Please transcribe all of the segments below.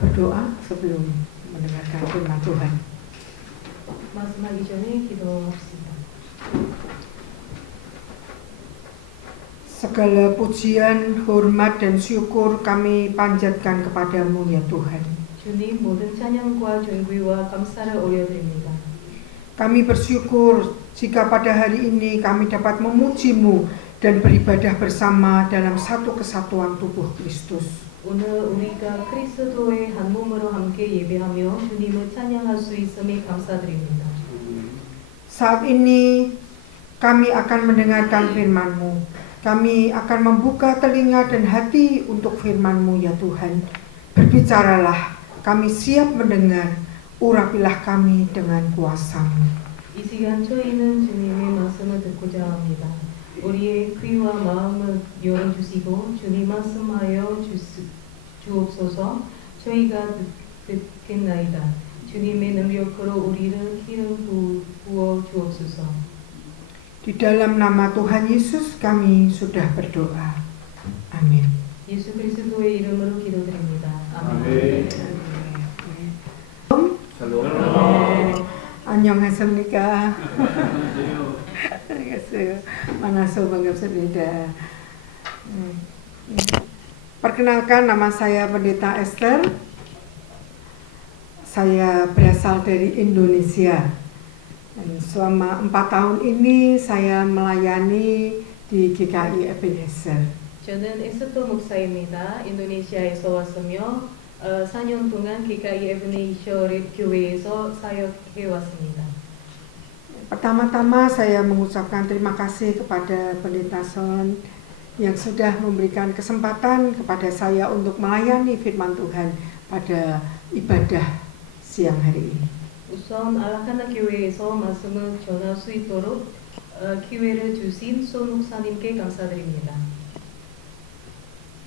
berdoa sebelum mendengarkan firman Tuhan. 말씀하기 전에 기도합시다. Segala pujian, hormat, dan syukur kami panjatkan kepadamu ya Tuhan. 주님, 모든 찬양과 존귀와 감사를 올려드립니다. Kami bersyukur jika pada hari ini kami dapat memuji-Mu dan beribadah bersama dalam satu kesatuan tubuh Kristus. 오늘 우리가 그리스도의 한 몸으로 함께 예배하며 주님을 찬양할 수 있음에 감사드립니다. Saat ini kami akan mendengarkan firman-Mu. Kami akan membuka telinga dan hati untuk firman-Mu ya Tuhan. Berbicaralah, kami siap mendengar. Urapilah kami dengan kuasa-Mu. 이 시간 저희는 주님의 말씀을 듣고자 합니다. 우리의 귀와 마음을 열어주시고 주님 말씀하여 주옵소서. 저희가 듣겠나이다. 주님의 능력으로 우리를 기름 부어 주옵소서. Di dalam nama Tuhan Yesus kami sudah berdoa. Amin. 예수 그리스도의 이름으로 기도드립니다. 아멘. 안녕하십니까? 안녕하세요. 만나서 반갑습니다. Perkenalkan, nama saya Pendeta Esther. Saya berasal dari Indonesia. Dan selama 4 tahun ini saya melayani di GKI Ebenezer. 저는 에스터 목사입니다. 인도네시아에서 왔으며 4년 동안 GKI 에베네이셔 교회에서 사역해 왔습니다. Pertama-tama saya mengucapkan terima kasih kepada Pendeta Son yang sudah memberikan kesempatan kepada saya untuk melayani firman Tuhan pada ibadah siang hari ini. 우선 알라카나 교회에서 말씀을 전할 수 있도록 기회를 주신 손 목사님께 감사드립니다.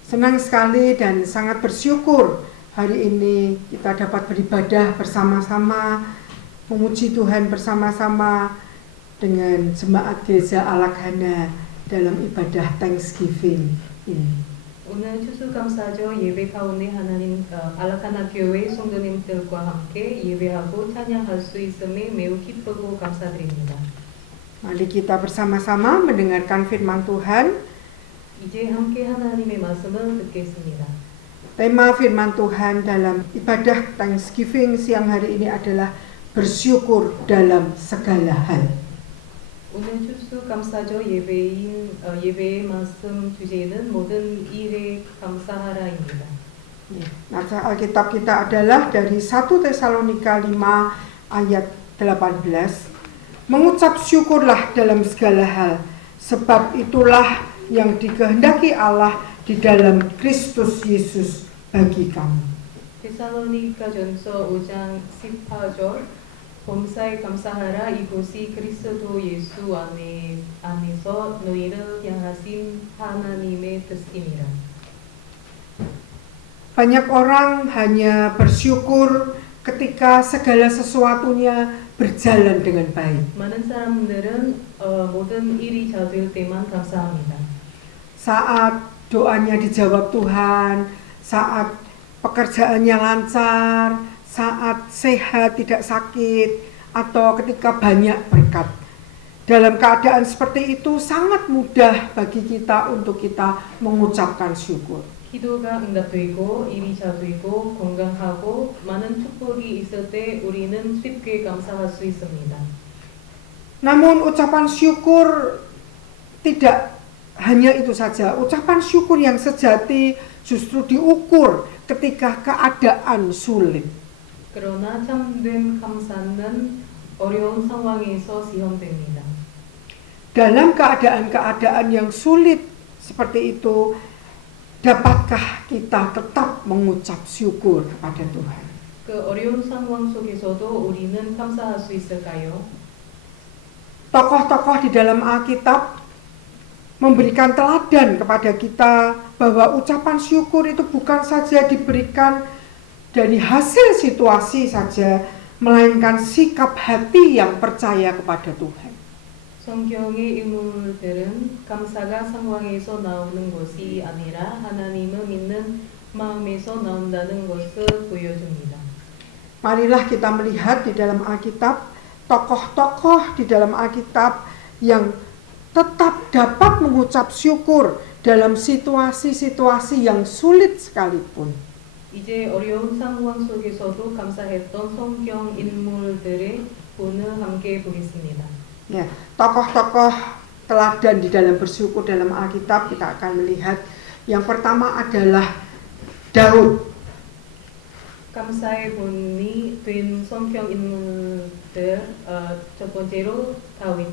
Senang sekali dan sangat bersyukur hari ini kita dapat beribadah bersama-sama, memuji Tuhan bersama-sama dengan jemaat gereja Alakhana dalam ibadah Thanksgiving ini. 오늘 추수감사절 예배 가운데 하나님 알라카나 교회 성도님들과 함께 예배하고 찬양할 수 있음에 매우 기쁘고 감사드립니다. Mari kita bersama-sama mendengarkan firman Tuhan. 이제 함께 하나님의 말씀을 듣겠습니다. Tema firman Tuhan dalam ibadah Thanksgiving siang hari ini adalah bersyukur dalam segala hal. 오늘 추수감사절 예배의 말씀 주제는 모든 일에 감사하라입니다. Naskah Alkitab kita adalah dari 1 Tesalonika 5 ayat 18. Mengucap syukurlah dalam segala hal, sebab itulah yang dikehendaki Allah di dalam Kristus Yesus bagi kamu. 데살로니가전서 5장 18절 범사에 감사하라. 이곳이 그리스도 예수 안에서 너희를 향하신 하나님의 뜻이니라. Banyak orang hanya bersyukur ketika segala sesuatunya berjalan dengan baik. 많은 사람들은 모든 일이 잘 될 때만 감사합니다. Saat doanya dijawab Tuhan, saat pekerjaannya lancar, saat sehat tidak sakit, atau ketika banyak berkat. Dalam keadaan seperti itu sangat mudah bagi kita untuk kita mengucapkan syukur. 기도가 응답되고 일이 잘 되고 건강하고 많은 축복이 있을 때 우리는 쉽게 감사할 수 있습니다. Namun ucapan syukur tidak hanya itu saja. Ucapan syukur yang sejati justru diukur ketika keadaan sulit. 그러나 참된 감사는 어려운 상황에서 시험됩니다. Dalam keadaan-keadaan yang sulit seperti itu, dapatkah kita tetap mengucap syukur kepada Tuhan? 그 어려운 상황 속에서도 우리는 감사할 수 있을까요? Tokoh-tokoh di dalam Alkitab memberikan teladan kepada kita bahwa ucapan syukur itu bukan saja diberikan dari hasil situasi saja, melainkan sikap hati yang percaya kepada Tuhan. 성경의 인물들은 감사가 상황에서 나오는 것이 아니라 하나님을 믿는 마음에서 나온다는 것을 보여줍니다. Marilah kita melihat di dalam Alkitab, tokoh-tokoh di dalam Alkitab yang tetap dapat mengucap syukur dalam situasi-situasi yang sulit sekalipun. 이제 어려운 상황 속에서도 감사했던 성경 인물들의 본을 함께 보겠습니다. Ya, tokoh-tokoh teladan di dalam bersyukur dalam Alkitab kita akan melihat. Yang pertama adalah Daud. 감사의 본이 된 성경 인물들 첫 번째로 다윗.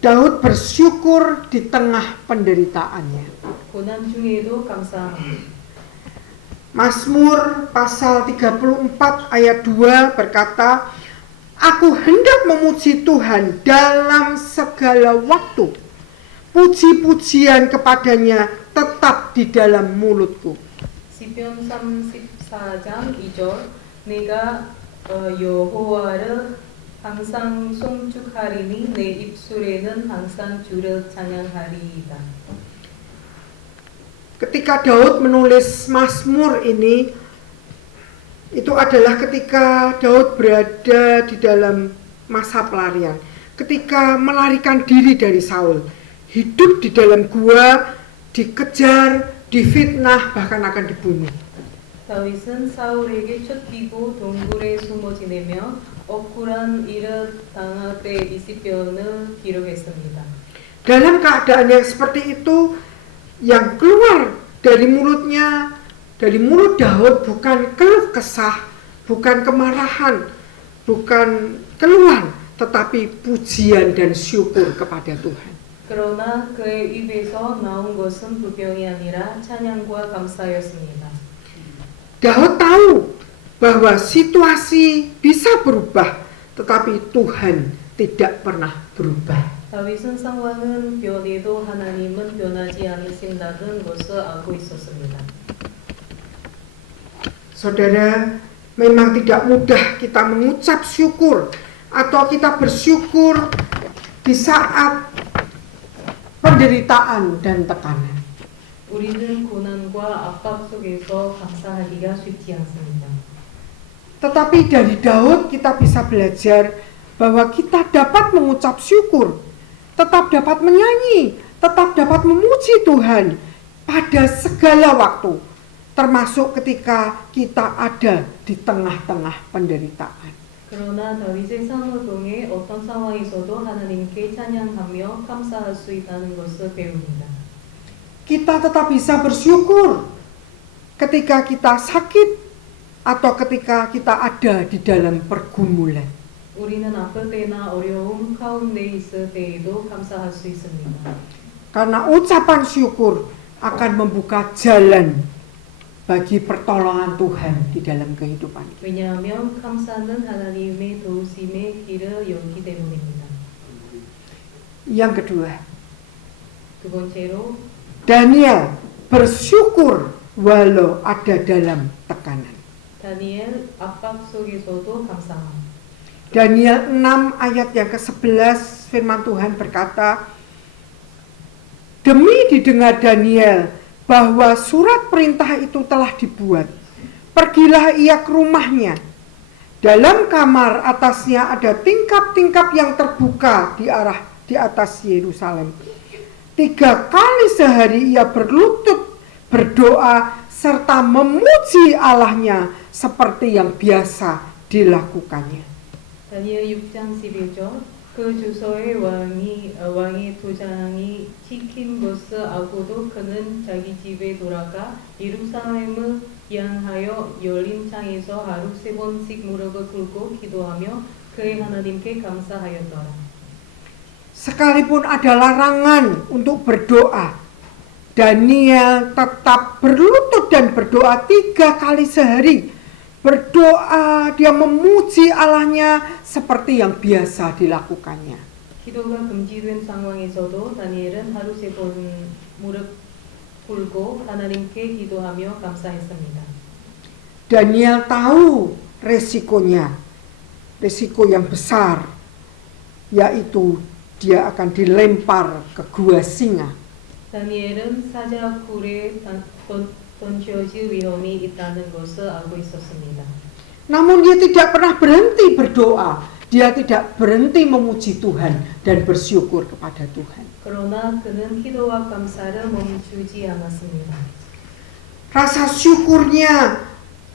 Daud bersyukur di tengah penderitaannya. 고난 중에도 감사합니다. Mazmur pasal 34 ayat 2 berkata, Aku hendak memuji Tuhan dalam segala waktu. Puji-pujian kepadanya tetap di dalam mulutku. 시편 34장 2절 내가 여호와를 항상 송축하리니 내 입술에는 항상 주를 찬양하리이다. Ketika Daud menulis Mazmur ini, itu adalah ketika Daud berada di dalam masa pelarian. Ketika melarikan diri dari Saul, hidup di dalam gua, dikejar, difitnah, bahkan akan dibunuh. 다윗은 사울에게 쫓기고 동굴에 숨어 지내며 억울한 일을 당할 때 이 시편을 기록했습니다. Dalam keadaan yang seperti itu, yang keluar dari mulutnya, dari mulut Daud bukan keluh kesah, bukan kemarahan, bukan keluhan, tetapi pujian dan syukur kepada Tuhan. 그러나 그의 입에서 나온 것은 불평이 아니라 찬양과 감사였습니다. Daud tahu bahwa situasi bisa berubah, tetapi Tuhan tidak pernah berubah. 다윗은 상황은 변해도 하나님은 변하지 않으신다는 것을 알고 있었습니다. Saudara, memang tidak mudah kita mengucap syukur atau kita bersyukur di saat penderitaan dan tekanan. 우리는 고난과 압박 속에서 감사하기가 쉽지 않습니다. Tetapi dari Daud kita bisa belajar bahwa kita dapat mengucap syukur, tetap dapat menyanyi, tetap dapat memuji Tuhan pada segala waktu, termasuk ketika kita ada di tengah-tengah penderitaan. 그러나 다윗의 삶을 통해 어떤 상황에서도 하나님께 찬양하며 감사할 수 있다는 것을 배웁니다. Kita tetap bisa bersyukur ketika kita sakit atau ketika kita ada di dalam pergumulan. 우리는 아플 때나 어려움 가운데 있을 때에도 감사할 수 있습니다. Karena ucapan syukur akan membuka jalan bagi pertolongan Tuhan di dalam kehidupan. 왜냐하면 감사는 하나님의 도우심의 길을 열기 때문입니다. Yang kedua, 두 번째로 Daniel bersyukur walau ada dalam tekanan. 다니엘 압박 속에서도 감사합니다. Daniel 6 ayat yang ke-11 firman Tuhan berkata, Demi didengar Daniel bahwa surat perintah itu telah dibuat, pergilah ia ke rumahnya. Dalam kamar atasnya ada tingkap-tingkap yang terbuka di atas Yerusalem. 3 kali sehari ia berlutut, berdoa, serta memuji Allahnya seperti yang biasa dilakukannya. 다니엘 6장 11절 그 주소에 왕의 도장이 찍힌 것을 알고도 그는 자기 집에 돌아가 예루살렘을 향하여 열린 창에서 하루 3번씩 무릎을 꿇고 기도하며 그의 하나님께 감사하였더라. Sekalipun ada larangan untuk berdoa, Daniel tetap berlutut dan berdoa 3 kali sehari. Berdoa, dia memuji Allahnya seperti yang biasa dilakukannya. 기도가 금지된 상황에서도 다니엘은 하루 3번 무릎 꿇고 하나님께 기도하며 감사했습니다. Daniel tahu resikonya, resiko yang besar, yaitu dia akan dilempar ke gua singa. 다니엘은 사자굴에 돈 지어질 위험이 있다는 것을 알고 있었습니다. Namun dia tidak pernah berhenti berdoa. Dia tidak berhenti memuji Tuhan dan bersyukur kepada Tuhan. 그러나 그는 기도와 감사를 멈추지 않았습니다. Rasa syukurnya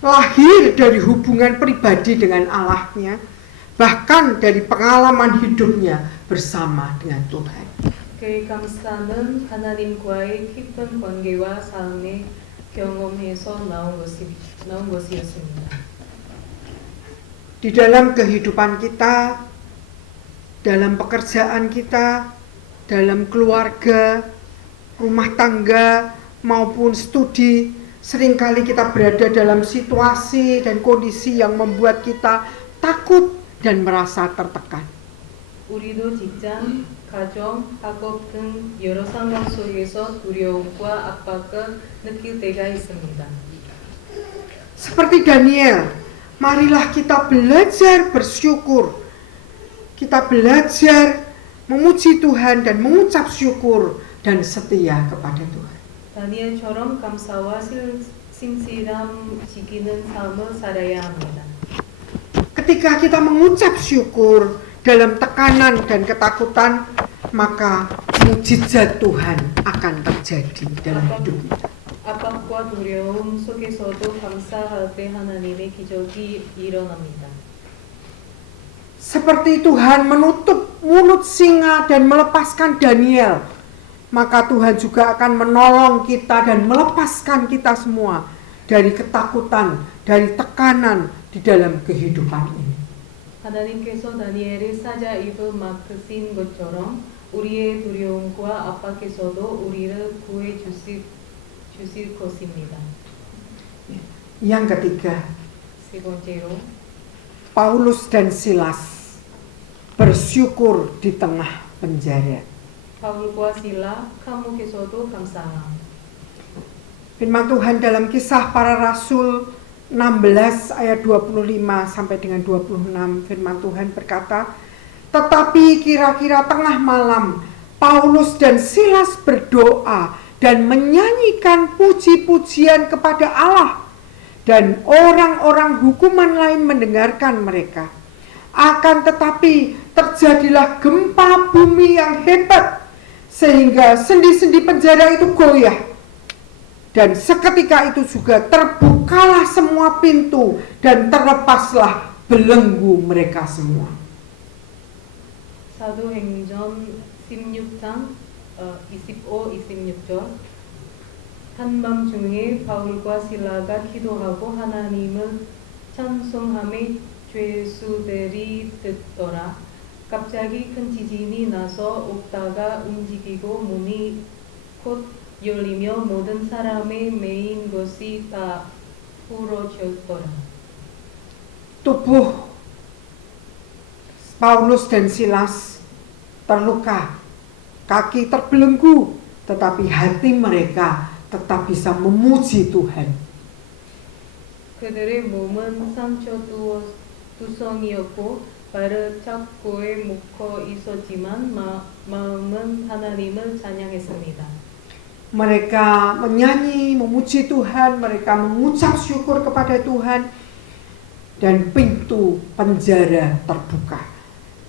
lahir dari hubungan pribadi dengan Allahnya, bahkan dari pengalaman hidupnya bersama dengan Tuhan. 그의 감사는 하나님과의 깊은 관계와 삶의 경험에서 나온 것이었습니다. Di dalam kehidupan kita, dalam pekerjaan kita, dalam keluarga, rumah tangga, maupun studi, seringkali kita berada dalam situasi dan kondisi yang membuat kita takut dan merasa tertekan. 우리도 직장, 가정, 학업 등 여러 상황 속에서 두려움과 압박을 느낄 때가 있습니다. Seperti Daniel, marilah kita belajar bersyukur. Kita belajar memuji Tuhan dan mengucap syukur dan setia kepada Tuhan. 다니엘처럼 감사와 신실함 지키는 삶을 살아야 합니다. Ketika kita mengucap syukur dalam tekanan dan ketakutan, maka mukjizat Tuhan akan terjadi dalam hidup kita. 압박과 두려움 속에서도 감사할 때 하나님의 기적이 일어납니다. Seperti Tuhan menutup mulut singa dan melepaskan Daniel, maka Tuhan juga akan menolong kita dan melepaskan kita semua dari ketakutan, dari tekanan di dalam kehidupan ini. 하나님께서 다니엘의 사자 입을 막으신 것처럼 우리의 두려움과 압박에서도 우리를 구해 주실 것입니다. Yang ketiga, 세 번째로 Paulus dan Silas bersyukur di tengah penjara. 바울과 실라 감옥에서도 감사함. Firman Tuhan dalam Kisah Para Rasul 16 ayat 25 sampai dengan 26, firman Tuhan berkata, tetapi kira-kira tengah malam Paulus dan Silas berdoa dan menyanyikan puji-pujian kepada Allah, dan orang-orang hukuman lain mendengarkan mereka. Akan tetapi terjadilah gempa bumi yang hebat, sehingga sendi-sendi penjara itu goyah. Dan seketika itu juga terbukalah semua pintu dan terlepaslah belenggu mereka semua. 사도행전 16장 25, 26절 한밤중에 바울과 실라가 기도하고 하나님을 찬송함에 죄수들이 듣더라. 갑자기 큰 지진이 나서 옥다가 움직이고 문이 곧 열리며 모든 사람의 매인 것이 다 풀어졌더라. Tubuh Paulus dan Silas terluka, kaki terbelenggu, tetapi hati mereka tetap bisa memuji Tuhan. 그들의 몸은 상처투성이었고 발을 착고에 묶어 있었지만 마음은 하나님을 찬양했습니다. Mereka menyanyi, memuji Tuhan, mereka mengucap syukur kepada Tuhan, dan pintu penjara terbuka.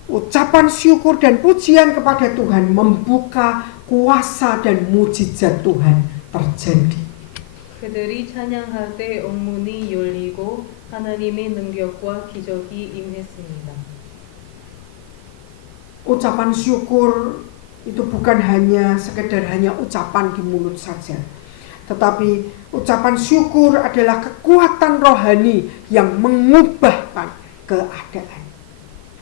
Ucapan syukur dan pujian kepada Tuhan membuka kuasa dan mujizat Tuhan terjadi. 그들이 찬양할 때 옥문이 열리고 하나님의 능력과 기적이 임했습니다. Ucapan syukur itu bukan hanya sekedar ucapan di mulut saja, tetapi ucapan syukur adalah kekuatan rohani yang mengubahkan keadaan.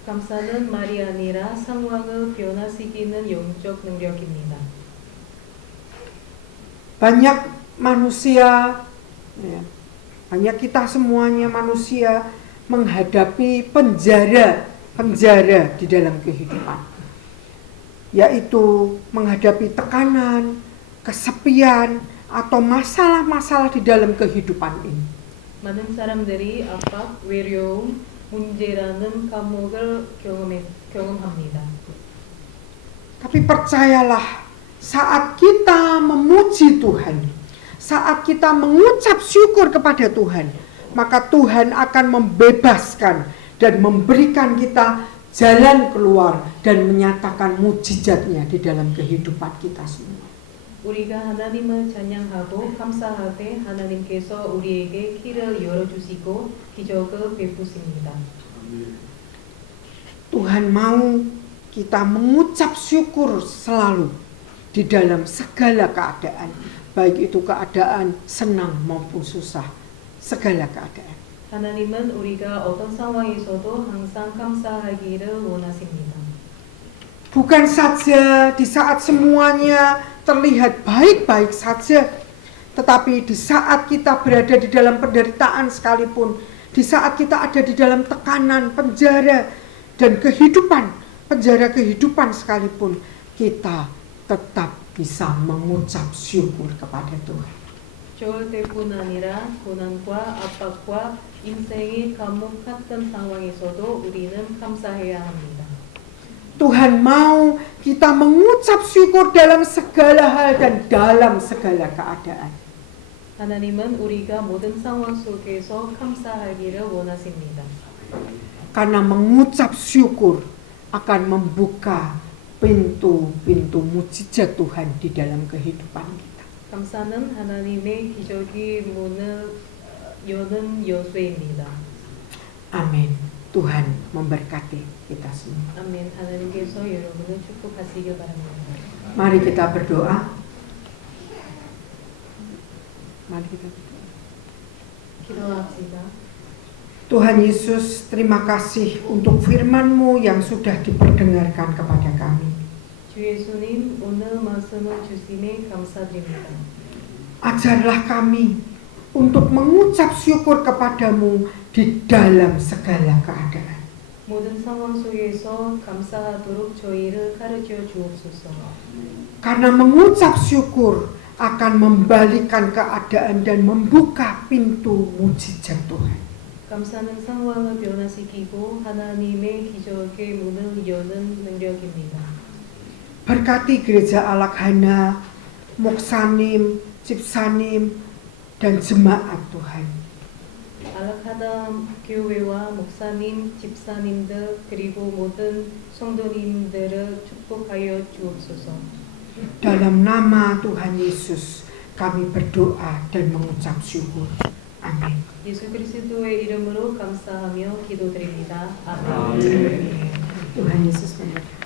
감사는 말이 아니라 상황을 변화시키는 영적 능력입니다. Banyak manusia, banyak kita semuanya manusia menghadapi penjara di dalam kehidupan, yaitu menghadapi tekanan, kesepian, atau masalah-masalah di dalam kehidupan ini. 많은 사람들이 압박, 외로움, 문제라는 감옥을 경험합니다. Tapi percayalah, saat kita memuji Tuhan, saat kita mengucap syukur kepada Tuhan, maka Tuhan akan membebaskan dan memberikan kita jalan keluar dan menyatakan mujizatnya di dalam kehidupan kita semua. 우리가 하나님을 찬양하고 감사할 때 하나님께서 우리에게 길을 열어주시고 기적을 베푸십니다. Tuhan mau kita mengucap syukur selalu di dalam segala keadaan, baik itu keadaan senang maupun susah, segala keadaan. 하나님은 우리가 어떤 상황에서도 항상 감사하기를 원하십니다. Bukan saja di saat semuanya terlihat baik-baik saja, tetapi di saat kita berada di dalam penderitaan sekalipun, di saat kita ada di dalam tekanan, penjara, dan penjara kehidupan sekalipun, kita tetap bisa mengucap syukur kepada Tuhan. 좋을 때뿐 아니라 고난과 압박과 인생의 감옥 같은 상황에서도 우리는 감사해야 합니다. Tuhan mau kita mengucap syukur dalam segala hal dan dalam segala keadaan. 하나님은 우리가 모든 상황 속에서 감사하기를 원하십니다. Karena mengucap syukur akan membuka pintu-pintu mujizat Tuhan di dalam kehidupan kita. 감사는 하나님의 기적의 문을 여는 여수입니다. Amin. Tuhan memberkati kita semua. 아멘. 하나님께서 여러분을 축복하시길 바랍니다. Mari kita berdoa. Mari kita berdoa. 기도합시다. Tuhan Yesus, terima kasih untuk firman-Mu yang sudah diperdengarkan kepada kami. 주 예수님, 오늘 말씀을 주심에 감사드립니다. Ajarlah kami untuk mengucap syukur kepadamu di dalam segala keadaan. 모든 상황 속에서 감사하도록 저희를 가르쳐 주옵소서. Karena mengucap syukur akan membalikan keadaan dan membuka pintu mujizat Tuhan. 감사는 상황을 변화시키고 하나님의 기적의 문을 여는 능력입니다. Berkati gereja Alakhana, Moksanim, Cipsanim, dan jemaat Tuhan. 알라카나 교회와 목사님, 집사님들 그리고 모든 성도님들을 축복하여 주옵소서. Dalam nama Tuhan Yesus kami berdoa dan mengucap syukur. Amin. 예수 그리스도의 이름으로 감사하며 기도드립니다. 아멘. Tuhan Yesus memberkati.